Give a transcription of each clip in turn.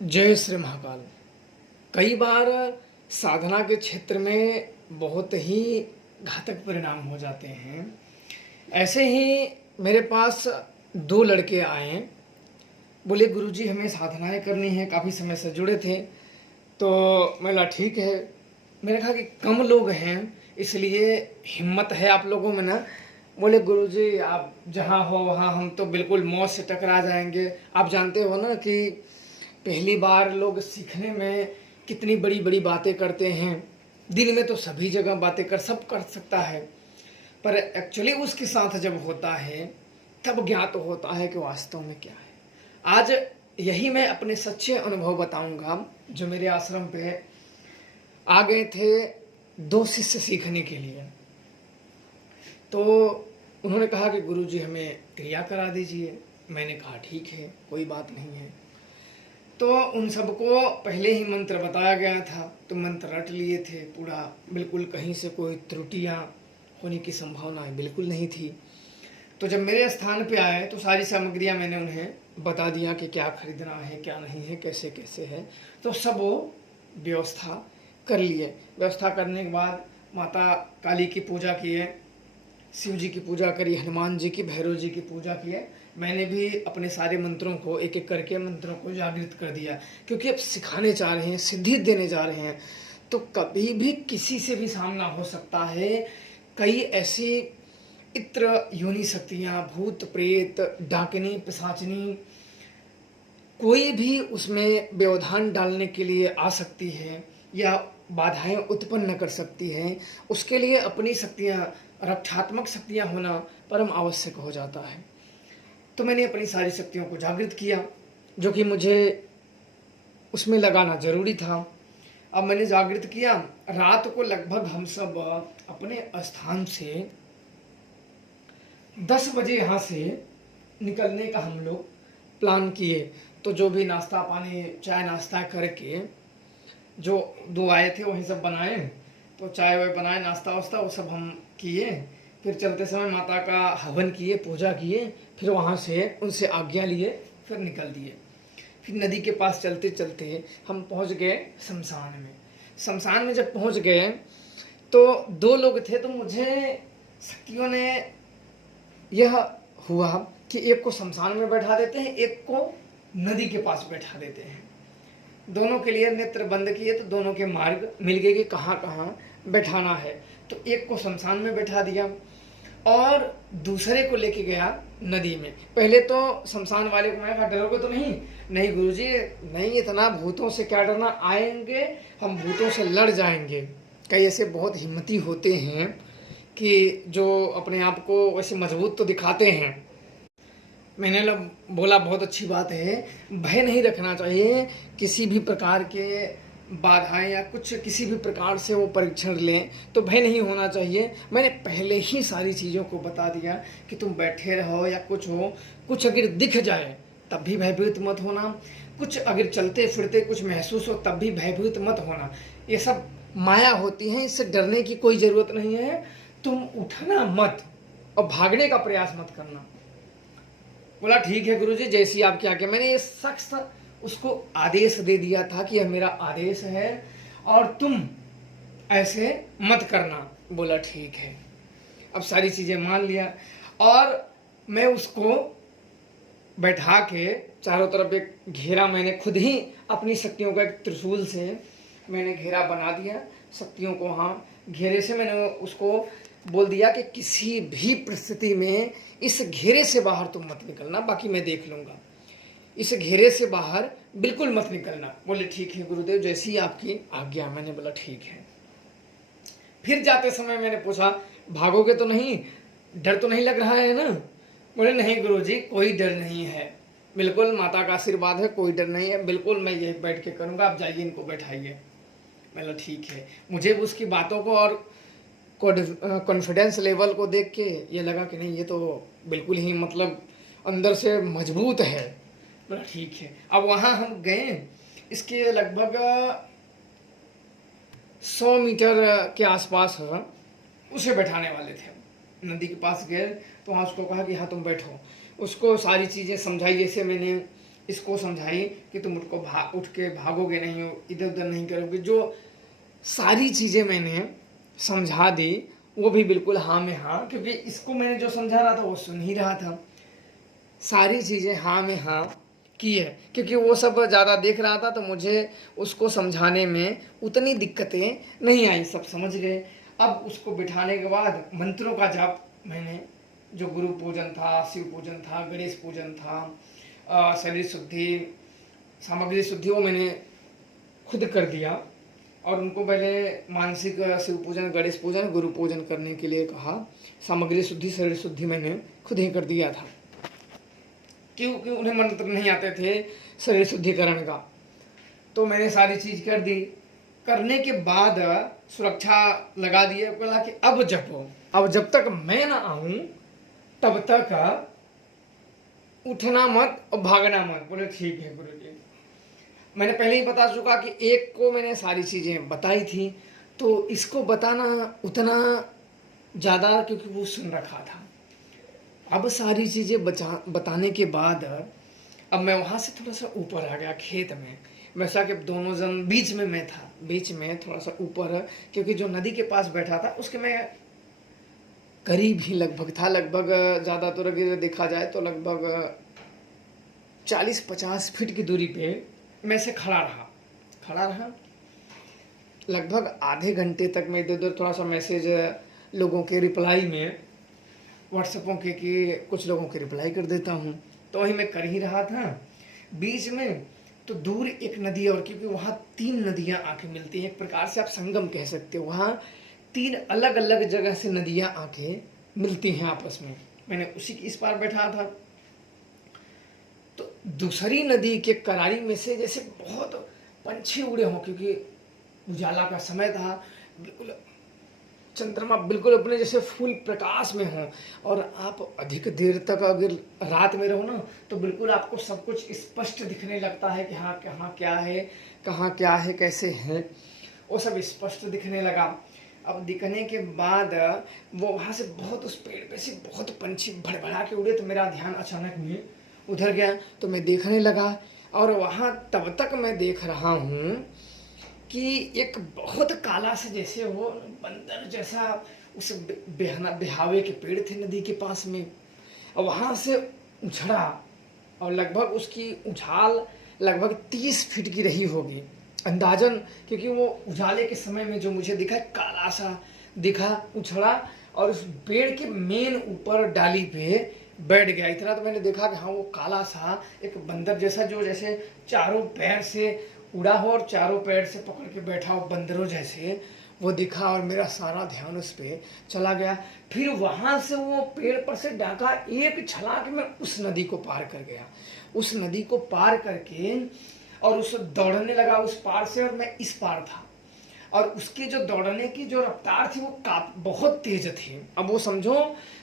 जय श्री महाकाल। कई बार साधना के क्षेत्र में बहुत ही घातक परिणाम हो जाते हैं। ऐसे ही मेरे पास दो लड़के आए, बोले गुरुजी हमें साधनाएं करनी है, काफ़ी समय से जुड़े थे। तो मैं बोला ठीक है। मैंने कहा कि कम लोग हैं इसलिए हिम्मत है आप लोगों में ना। बोले गुरुजी आप जहाँ हो वहाँ हम तो बिल्कुल मौत से टकरा जाएंगे। आप जानते हो ना कि पहली बार लोग सीखने में कितनी बड़ी बड़ी बातें करते हैं। दिन में तो सभी जगह बातें सब कर सकता है, पर एक्चुअली उसके साथ जब होता है तब ज्ञात होता है कि वास्तव में क्या है। आज यही मैं अपने सच्चे अनुभव बताऊंगा। जो मेरे आश्रम पे आ गए थे दो शिष्य सीखने के लिए, तो उन्होंने कहा कि गुरुजी हमें क्रिया करा दीजिए। मैंने कहा ठीक है, कोई बात नहीं है। तो उन सबको पहले ही मंत्र बताया गया था, तो मंत्र रट लिए थे पूरा, बिल्कुल कहीं से कोई त्रुटियां होने की संभावना बिल्कुल नहीं थी। तो जब मेरे स्थान पे आए तो सारी सामग्रियां मैंने उन्हें बता दिया कि क्या खरीदना है क्या नहीं है, कैसे कैसे है। तो सब वो व्यवस्था कर लिए। व्यवस्था करने के बाद माता काली की पूजा किए, शिव जी की पूजा करी, हनुमान जी की, भैरव जी की पूजा किए। मैंने भी अपने सारे मंत्रों को एक एक करके मंत्रों को जागृत कर दिया, क्योंकि अब सिखाने जा रहे हैं, सिद्धि देने जा रहे हैं, तो कभी भी किसी से भी सामना हो सकता है। कई ऐसी इत्र योनि शक्तियाँ, भूत प्रेत, डाकिनी, पिशाचिनी, कोई भी उसमें व्यवधान डालने के लिए आ सकती है या बाधाएं उत्पन्न कर सकती हैं। उसके लिए अपनी शक्तियाँ, रक्षात्मक शक्तियाँ होना परम आवश्यक हो जाता है। तो मैंने अपनी सारी शक्तियों को जागृत किया, जो कि मुझे उसमें लगाना जरूरी था। अब मैंने जागृत किया। रात को लगभग हम सब अपने स्थान से 10 बजे यहाँ से निकलने का हम लोग प्लान किए। तो जो भी नाश्ता पानी, चाय नाश्ता करके, जो दो आए थे वहीं सब बनाए, तो चाय वाय बनाए, नाश्ता वास्ता वो सब हम किए। फिर चलते समय माता का हवन किए, पूजा किए, फिर वहाँ से उनसे आज्ञा लिए, फिर निकल दिए। फिर नदी के पास चलते चलते हम पहुँच गए शमशान में। शमशान में जब पहुँच गए तो दो लोग थे, तो मुझे शक्तियों ने यह हुआ कि एक को शमशान में बैठा देते हैं, एक को नदी के पास बैठा देते हैं। दोनों के लिए नेत्र बंद किए तो दोनों के मार्ग मिल गए कि कहाँ कहाँ बैठाना है। तो एक को शमशान में बैठा दिया और दूसरे को लेके गया नदी में। पहले तो शमशान वाले को मैं कहा डरोगे तो नहीं? नहीं गुरुजी नहीं, इतना भूतों से क्या डरना, आएंगे हम भूतों से लड़ जाएंगे। कई ऐसे बहुत हिम्मती होते हैं कि जो अपने आप को वैसे मजबूत तो दिखाते हैं। मैंने बोला बहुत अच्छी बात है, भय नहीं रखना चाहिए। किसी भी प्रकार के बाधाएं या कुछ किसी भी प्रकार से वो परीक्षण लें तो भय नहीं होना चाहिए। मैंने पहले ही सारी चीज़ों को बता दिया कि तुम बैठे रहो या कुछ हो, कुछ अगर दिख जाए तब भी भयभीत मत होना, कुछ अगर चलते फिरते कुछ महसूस हो तब भी भयभीत मत होना। ये सब माया होती है, इससे डरने की कोई ज़रूरत नहीं है। तुम उठना मत और भागने का प्रयास मत करना। बोला ठीक है गुरुजी, जैसी आपकी आज्ञा। मैंने ये शख्स उसको आदेश दे दिया था कि यह मेरा आदेश है और तुम ऐसे मत करना। बोला ठीक है। अब सारी चीज़ें मान लिया और मैं उसको बैठा के चारों तरफ एक घेरा, मैंने खुद ही अपनी शक्तियों का एक त्रिशूल से मैंने घेरा बना दिया शक्तियों को। हाँ, घेरे से मैंने उसको बोल दिया कि किसी भी परिस्थिति में इस घेरे से बाहर तुम मत निकलना, बाकी मैं देख लूँगा। इस घेरे से बाहर बिल्कुल मत निकलना। बोले ठीक है गुरुदेव, जैसी आपकी आज्ञा। मैंने बोला ठीक है। फिर जाते समय मैंने पूछा भागोगे तो नहीं, डर तो नहीं लग रहा है ना? बोले नहीं गुरुजी कोई डर नहीं है, बिल्कुल माता का आशीर्वाद है, कोई डर नहीं है, बिल्कुल मैं यही बैठ के करूँगा, आप जाइए इनको बैठाइए। बोला ठीक है। मुझे उसकी बातों को और कॉन्फिडेंस लेवल को देख के ये लगा कि नहीं, ये तो बिल्कुल ही मतलब अंदर से मजबूत है। बोला ठीक है। अब वहाँ हम गए, इसके लगभग 100 मीटर के आसपास उसे बैठाने वाले थे। नदी के पास गए तो वहाँ उसको कहा कि हाँ तुम बैठो। उसको सारी चीज़ें समझाई, जैसे मैंने इसको समझाई कि तुम उठ के भागोगे नहीं, इधर उधर नहीं करोगे। जो सारी चीज़ें मैंने समझा दी, वो भी बिल्कुल हाँ में हाँ, क्योंकि इसको मैंने जो समझा रहा था वो सुन ही रहा था। सारी चीज़ें हाँ में हाँ की है, क्योंकि वो सब ज़्यादा देख रहा था, तो मुझे उसको समझाने में उतनी दिक्कतें नहीं आई, सब समझ गए। अब उसको बिठाने के बाद मंत्रों का जाप मैंने, जो गुरु पूजन था, शिव पूजन था, गणेश पूजन था, शरीर शुद्धि, सामग्री शुद्धि, वो मैंने खुद कर दिया। और उनको पहले मानसिक शिव पूजन, गणेश पूजन, गुरु पूजन करने के लिए कहा। सामग्री शुद्धि, शरीर शुद्धि मैंने खुद ही कर दिया था, क्योंकि उन्हें मंत्र नहीं आते थे शरीर शुद्धिकरण का। तो मैंने सारी चीज कर दी। करने के बाद सुरक्षा लगा दिए, बोला कि अब जब तक मैं ना आऊं तब तक उठना मत और भागना मत। बोले ठीक है गुरुजी। मैंने पहले ही बता चुका कि एक को मैंने सारी चीजें बताई थी, तो इसको बताना उतना ज्यादा, क्योंकि वो सुन रखा था। अब सारी चीजें बताने के बाद अब मैं वहां से थोड़ा सा ऊपर आ गया खेत में। वैसा कि दोनों जन बीच में मैं था, बीच में थोड़ा सा ऊपर, क्योंकि जो नदी के पास बैठा था उसके मैं करीब ही लगभग था। लगभग ज़्यादा तो अगर देखा जाए तो लगभग 40-50 फीट की दूरी पे मैं से खड़ा रहा। लगभग आधे घंटे तक मैं इधर उधर थोड़ा सा मैसेज लोगों के रिप्लाई में, व्हाट्सएपों के कि कुछ लोगों के रिप्लाई कर देता हूँ, तो वही मैं कर ही रहा था। बीच में तो दूर एक नदी, और क्योंकि वहाँ 3 नदियाँ आके मिलती हैं, एक प्रकार से आप संगम कह सकते हो। वहाँ 3 अलग अलग जगह से नदियाँ आके मिलती हैं आपस में। मैंने उसी के इस पार बैठा था, तो दूसरी नदी के करारी में से जैसे बहुत पंछी उड़े हों, क्योंकि उजाला का समय था, बिल्कुल चंद्रमा बिल्कुल अपने जैसे फुल प्रकाश में हो, और आप अधिक देर तक अगर रात में रहो ना, तो बिल्कुल आपको सब कुछ स्पष्ट दिखने लगता है कि हाँ कहाँ क्या है, कहाँ क्या है, कैसे है, वो सब स्पष्ट दिखने लगा। अब दिखने के बाद वो वहाँ से बहुत, उस पेड़ पे से बहुत पंछी भड़बड़ा के उड़े, तो मेरा ध्यान अचानक में उधर गया, तो मैं देखने लगा। और वहाँ तब तक मैं देख रहा हूँ कि एक बहुत काला सा, जैसे वो बंदर जैसा, उस बिहावे के पेड़ थे नदी के पास में, और वहाँ से उछड़ा, और लगभग उसकी उछाल लगभग 30 फीट की रही होगी अंदाजन, क्योंकि वो उजाले के समय में जो मुझे दिखा काला सा दिखा, उछड़ा और उस पेड़ के मेन ऊपर डाली पे बैठ गया। इतना तो मैंने देखा कि हाँ वो काला सा एक बंदर जैसा, जो जैसे चारों पैर से उड़ा हो और चारों पैर से पकड़ के बैठा हो बंदरों जैसे, वो दिखा। और मेरा सारा ध्यान उस पर चला गया। फिर वहां से वो पेड़ पर से डाका एक छलांग में उस नदी को पार कर गया। उस नदी को पार करके और उस दौड़ने लगा उस पार से, और मैं इस पार था। और उसकी जो दौड़ने की जो रफ्तार थी वो बहुत तेज थी। अब वो समझो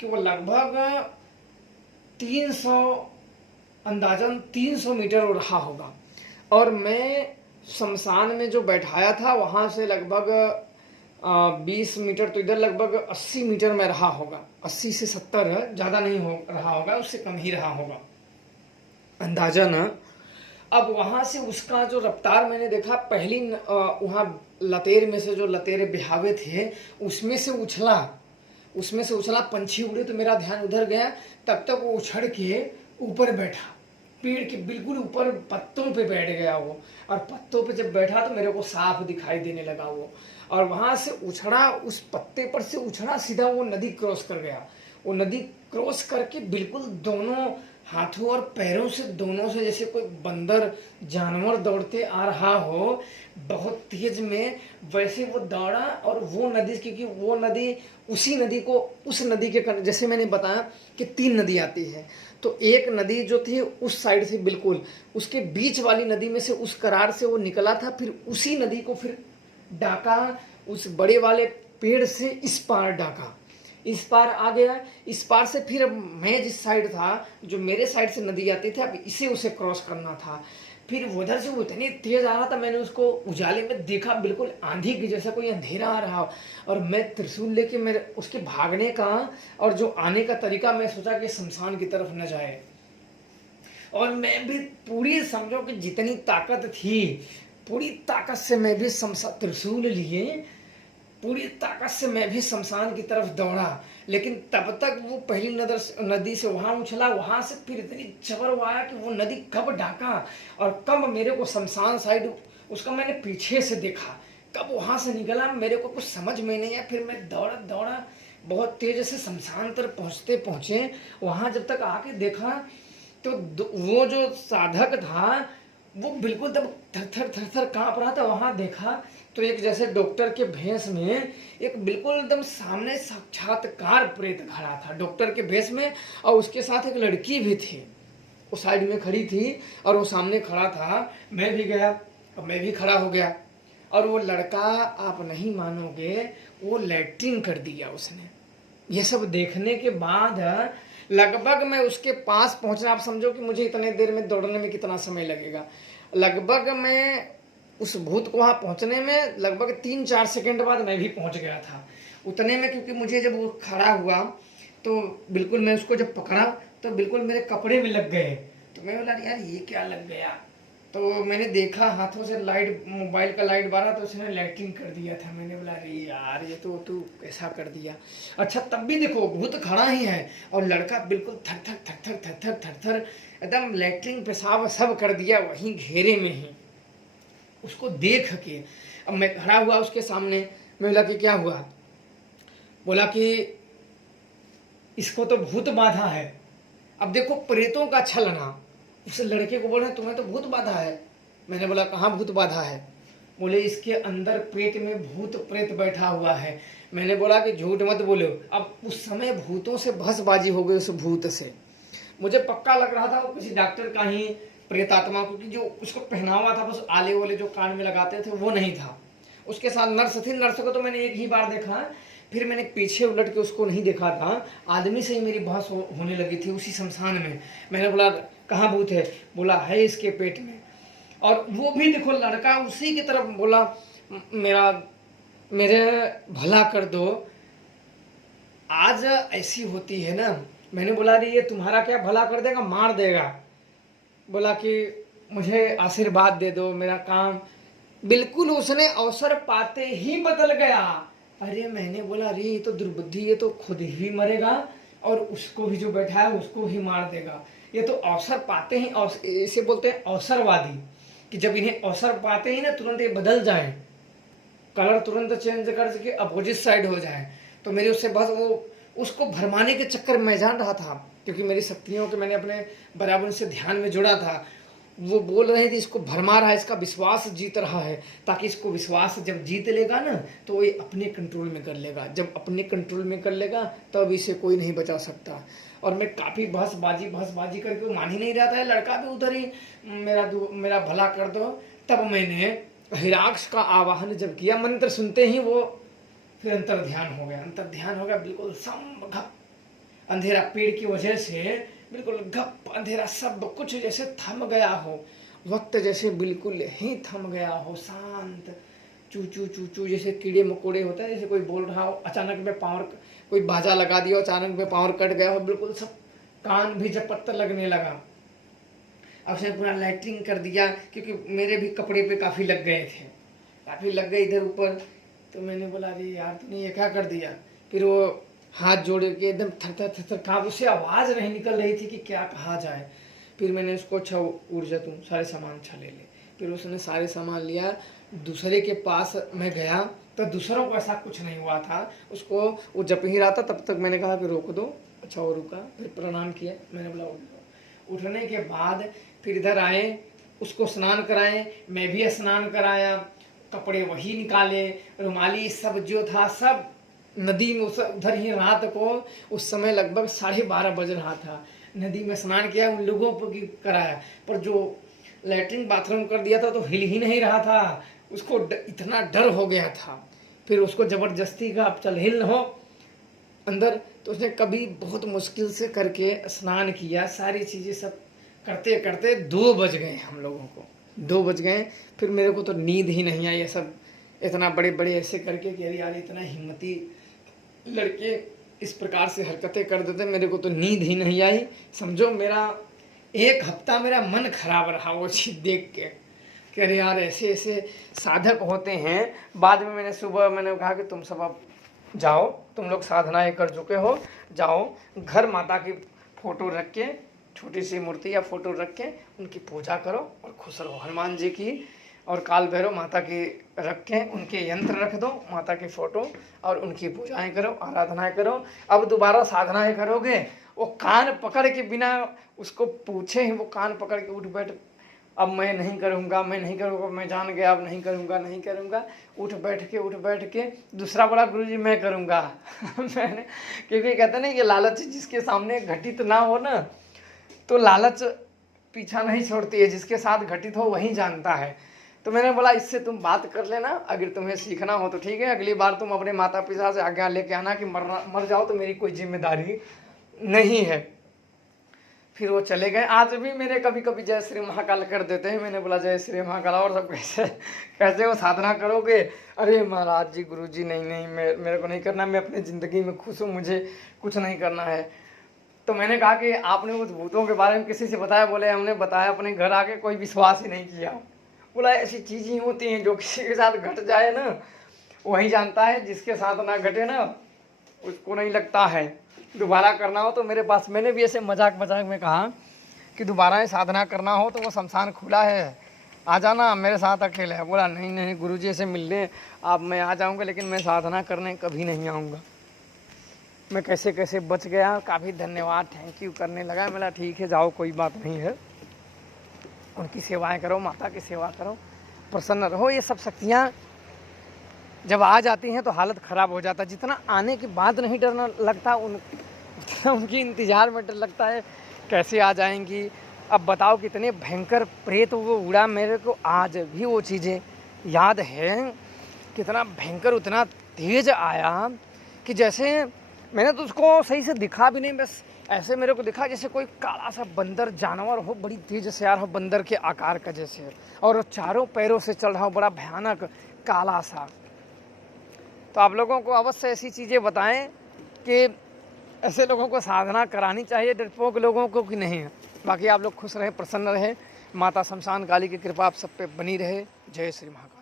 कि वो लगभग 300, अंदाजन 300 मीटर वो रहा होगा। और मैं शमशान में जो बैठाया था वहां से लगभग 20 मीटर, तो इधर लगभग 80 मीटर में रहा होगा। 80 से 70, ज़्यादा नहीं हो रहा होगा, उससे कम ही रहा होगा अंदाजन। अब वहां से उसका जो रफ्तार मैंने देखा, पहली वहाँ लतेर में से जो लतेरे बिहावे थे उसमें से उछला पंछी उड़े, तो मेरा ध्यान उधर गया। तब तक वो उछड़ के ऊपर बैठा, पेड़ के बिल्कुल ऊपर पत्तों पे बैठ गया वो। और पत्तों पे जब बैठा तो मेरे को साफ दिखाई देने लगा वो। और वहां से उछड़ा, उस पत्ते पर से उछड़ा, सीधा वो नदी क्रॉस कर गया। वो नदी क्रॉस करके बिल्कुल दोनों हाथों और पैरों से, दोनों से जैसे कोई बंदर जानवर दौड़ते आ रहा हो बहुत तेज में, वैसे वो दौड़ा। और वो नदी, क्योंकि वो नदी उसी नदी को, उस नदी के, जैसे मैंने बताया कि 3 नदी आती है, तो एक नदी जो थी उस साइड से बिल्कुल उसके बीच वाली नदी में से उस करार से वो निकला था। फिर उसी नदी को फिर डाका, उस बड़े वाले पेड़ से इस पार डाका, इस पार आ गया। इस पार से फिर मैं जिस साइड था, जो मेरे साइड से नदी आती थी, अब इसे उसे क्रॉस करना था। फिर उधर से वो इतनी तेज आ रहा था, मैंने उसको उजाले में देखा, बिल्कुल आंधी की जैसा कोई अंधेरा आ रहा हो। और मैं त्रिशूल लेके मेरे उसके भागने का और जो आने का तरीका, मैं सोचा कि शमशान की तरफ न जाए। और मैं भी पूरी समझो कि जितनी ताकत थी, पूरी ताकत से मैं भी त्रिशूल लिए पूरी ताकत से मैं भी शमशान की तरफ दौड़ा। लेकिन तब तक वो पहली नदी से वहां उछला, वहां से फिर इतनी जबर वो आया कि वो नदी कब ढाका और कब मेरे को शमशान साइड उसका मैंने पीछे से देखा, कब वहां से निकला मेरे को कुछ समझ में नहीं आया। फिर मैं दौड़ा दौड़ा बहुत तेज से शमशान तरफ पहुंचे वहां जब तक आके देखा तो वो जो साधक था वो बिल्कुल तब थर थर कांप रहा था। वहां देखा तो एक जैसे डॉक्टर के भेष में एक बिल्कुल एकदम सामने साक्षात्कार प्रेत खड़ा था डॉक्टर के भेष में, और उसके साथ एक लड़की भी थी, वो साइड में खड़ी थी और वो सामने खड़ा था। मैं भी गया और मैं भी खड़ा हो गया, और वो लड़का आप नहीं मानोगे वो लैट्रिन कर दिया उसने। ये सब देखने के बाद लगभग मैं उसके पास पहुंचना, आप समझो कि मुझे इतने देर में दौड़ने में कितना समय लगेगा, लगभग मैं उस भूत को वहां पहुंचने में लगभग 3-4 सेकंड बाद मैं भी पहुंच गया था उतने में। क्योंकि मुझे जब वो खड़ा हुआ तो बिल्कुल मैं उसको जब पकड़ा तो बिल्कुल मेरे कपड़े में लग गए। तो मैं बोला यार ये क्या लग गया, तो मैंने देखा हाथों से लाइट, मोबाइल का लाइट बारा तो उसने लाइटिंग कर दिया था। मैंने बोला अरे यार ये तो तू कैसा कर दिया। अच्छा तब भी देखो भूत खड़ा ही है और लड़का बिल्कुल थर थर थर थर थर थर थर थर एकदम लैट्रिन पेशाब सब कर दिया वहीं घेरे में ही। उसको देख के अब मैं खड़ा हुआ उसके सामने, मैं बोला कि क्या हुआ, बोला कि इसको तो भूत बाधा है। अब देखो प्रेतों का छलना, उस लड़के को बोला तुम्हें तो भूत बाधा है। मैंने बोला कहाँ भूत बाधा है, बोले इसके अंदर पेट में भूत प्रेत बैठा हुआ है। मैंने बोला कि झूठ मत बोलो। अब उस समय भूतों से बहसबाजी हो गई उस भूत से, मुझे पक्का लग रहा था वो किसी डॉक्टर का ही प्रेत आत्मा, क्योंकि जो उसको पहनावा था बस आले वाले जो कान में लगाते थे वो नहीं था। उसके साथ नर्स थी, नर्स को तो मैंने एक ही बार देखा, फिर मैंने पीछे उलट के उसको नहीं देखा था। आदमी से ही मेरी बहस होने लगी थी उसी शमशान में। मैंने बोला कहाँ भूत है, बोला है इसके पेट में। और वो भी देखो लड़का उसी की तरफ बोला मेरे भला कर दो। आज ऐसी होती है ना। मैंने बोला अरे ये तुम्हारा क्या भला कर देगा, मार देगा। बोला कि मुझे आशीर्वाद दे दो, मेरा काम। बिल्कुल उसने अवसर पाते ही बदल गया। अरे मैंने बोला अरे ये तो दुर्बुद्धि, ये तो खुद ही मरेगा और उसको भी जो बैठा है उसको भी मार देगा। ये तो अवसर पाते ही, इसे बोलते हैं अवसरवादी, कि जब इन्हें अवसर पाते ही ना तुरंत ये बदल जाए, कलर तुरंत चेंज कर सके, अपोजिट साइड हो जाए। तो मेरी उससे बस वो उसको भरमाने के चक्कर में जान रहा था, क्योंकि मेरी शक्तियों के मैंने अपने बराबर से ध्यान में जोड़ा था। वो बोल रहे थे इसको भरमा रहा है, इसका विश्वास जीत रहा है, ताकि इसको विश्वास जब जीत लेगा ना तो ये अपने कंट्रोल में कर लेगा। जब अपने कंट्रोल में कर लेगा तब इसे कोई नहीं बचा सकता। और मैं काफ़ी बहसबाजी करके मान ही नहीं रहा था। लड़का भी उधर ही मेरा भला कर दो। तब मैंने हिराक्ष का आवाहन जब किया, मंत्र सुनते ही वो फिर अंतर ध्यान हो गया बिल्कुल सम घप। अंधेरा पेड़ की वजह से बिल्कुल घप अंधेरा, सब कुछ जैसे थम गया हो, वक्त जैसे बिल्कुल ही थम गया हो, शांत। चू चू चू चू जैसे कीड़े मकोड़े होते हैं, जैसे कोई बोल रहा हो, अचानक में पावर कोई बाजा लगा दिया, अचानक में पावर कट गया हो, बिल्कुल सब कान भी झपत्ता लगने लगा। अब से पूरा लाइटिंग कर दिया, क्योंकि मेरे भी कपड़े पे काफ़ी लग गए थे, काफ़ी लग गए इधर ऊपर। तो मैंने बोला अरे यार तूने ये क्या कर दिया। फिर वो हाथ जोड़ के एकदम थर थर कहाँ, उससे आवाज़ नहीं निकल रही थी कि क्या कहा जाए। फिर मैंने उसको अच्छा ऊर्जा तुम सारे सामान अच्छा ले ले। फिर उसने सारे सामान लिया। दूसरे के पास मैं गया तो दूसरों को ऐसा कुछ नहीं हुआ था, उसको वो जप ही रहा था। तब तक मैंने कहा कि रोक दो। अच्छा वो रुका, फिर प्रणाम किया। मैंने बोला उठने के बाद फिर इधर आए, उसको स्नान कराएं, मैं भी स्नान कराया, कपड़े वही निकाले, रुमाली सब जो था सब नदी में उधर ही। रात को उस समय लगभग 12:30 बज रहा था। नदी में स्नान किया, उन लोगों को कराया, पर जो लैट्रिन बाथरूम कर दिया था तो हिल ही नहीं रहा था। उसको इतना डर हो गया था। फिर उसको जबरदस्ती का अब चल हिल हो अंदर, तो उसने कभी बहुत मुश्किल से करके स्नान किया। सारी चीज़ें सब करते करते 2 बज गए हम लोगों को, 2 बज गए। फिर मेरे को तो नींद ही नहीं आई। ये सब इतना बड़े बड़े ऐसे करके कि अरे यार इतना हिम्मती लड़के इस प्रकार से हरकतें कर देते, मेरे को तो नींद ही नहीं आई। समझो मेरा एक हफ्ता मेरा मन खराब रहा वो चीज़ देख के कि अरे यार ऐसे ऐसे साधक होते हैं। बाद में मैंने सुबह मैंने कहा कि तुम सब अब जाओ, तुम लोग साधनाएं कर चुके हो, जाओ घर माता की फ़ोटो रख के, छोटी सी मूर्ति या फ़ोटो रख के उनकी पूजा करो और खुश रहो। हनुमान जी की और काल भैरव माता की रख के उनके यंत्र रख दो, माता की फ़ोटो, और उनकी पूजाएं करो, आराधनाएं करो। अब दोबारा साधनाएं करोगे, वो कान पकड़ के बिना उसको पूछे ही वो कान पकड़ के उठ बैठ, अब मैं नहीं करूँगा, मैं नहीं करूँगा, मैं जान गया, अब नहीं करूँगा, नहीं करूँगा। उठ बैठ के दूसरा बड़ा गुरुजी मैं करूँगा मैंने, क्योंकि कहते ना कि लालच जिसके सामने घटित ना हो ना, तो लालच पीछा नहीं छोड़ती है, जिसके साथ घटित हो वही जानता है। तो मैंने बोला इससे तुम बात कर लेना, अगर तुम्हें सीखना हो तो ठीक है, अगली बार तुम अपने माता पिता से आज्ञा लेके आना कि मर जाओ तो मेरी कोई जिम्मेदारी नहीं है। फिर वो चले गए। आज भी मेरे कभी कभी जय श्री महाकाल कर देते हैं। मैंने बोला जय श्री महाकाल, और सब कैसे कैसे वो साधना करोगे? अरे महाराज जी, गुरु जी, नहीं मेरे को नहीं करना, मैं अपनी ज़िंदगी में खुश हूँ, मुझे कुछ नहीं करना है। तो मैंने कहा कि आपने उस भूतों के बारे में किसी से बताया? बोले हमने बताया अपने घर आके, कोई विश्वास ही नहीं किया। बोला ऐसी चीज़ें होती हैं जो किसी के साथ घट जाए ना वही जानता है, जिसके साथ ना घटे ना उसको नहीं लगता है। दोबारा करना हो तो मेरे पास, मैंने भी ऐसे मजाक में कहा कि दोबारा साधना करना हो तो वो शमशान खुला है, आ जाना मेरे साथ अकेले। बोला नहीं गुरुजी से मिलने आप मैं आ जाऊंगा, लेकिन मैं साधना करने कभी नहीं आऊँगा। मैं कैसे कैसे बच गया, काफ़ी धन्यवाद, थैंक यू करने लगा। बोला ठीक है जाओ, कोई बात नहीं है, उनकी सेवाएं करो, माता की सेवा करो, प्रसन्न रहो। ये सब शक्तियाँ जब आ जाती हैं तो हालत ख़राब हो जाता है। जितना आने के बाद नहीं डरना लगता, उनकी इंतज़ार में डर लगता है कैसे आ जाएंगी। अब बताओ कितने भयंकर प्रेत वो उड़ा, मेरे को आज भी वो चीज़ें याद है, कितना भयंकर, उतना तेज आया कि जैसे मैंने तो उसको सही से दिखा भी नहीं, बस ऐसे मेरे को दिखा जैसे कोई काला सा बंदर जानवर हो, बड़ी तेज से आ रहा हो, बंदर के आकार का जैसे, और चारों पैरों से चल रहा हो, बड़ा भयानक काला सा। तो आप लोगों को अवश्य ऐसी चीज़ें बताएं कि ऐसे लोगों को साधना करानी चाहिए, डरपोक लोगों को कि नहीं। बाकी आप लोग खुश रहें, प्रसन्न रहें, माता शमशान काली की कृपा आप सब पे बनी रहे। जय श्री महाकाल।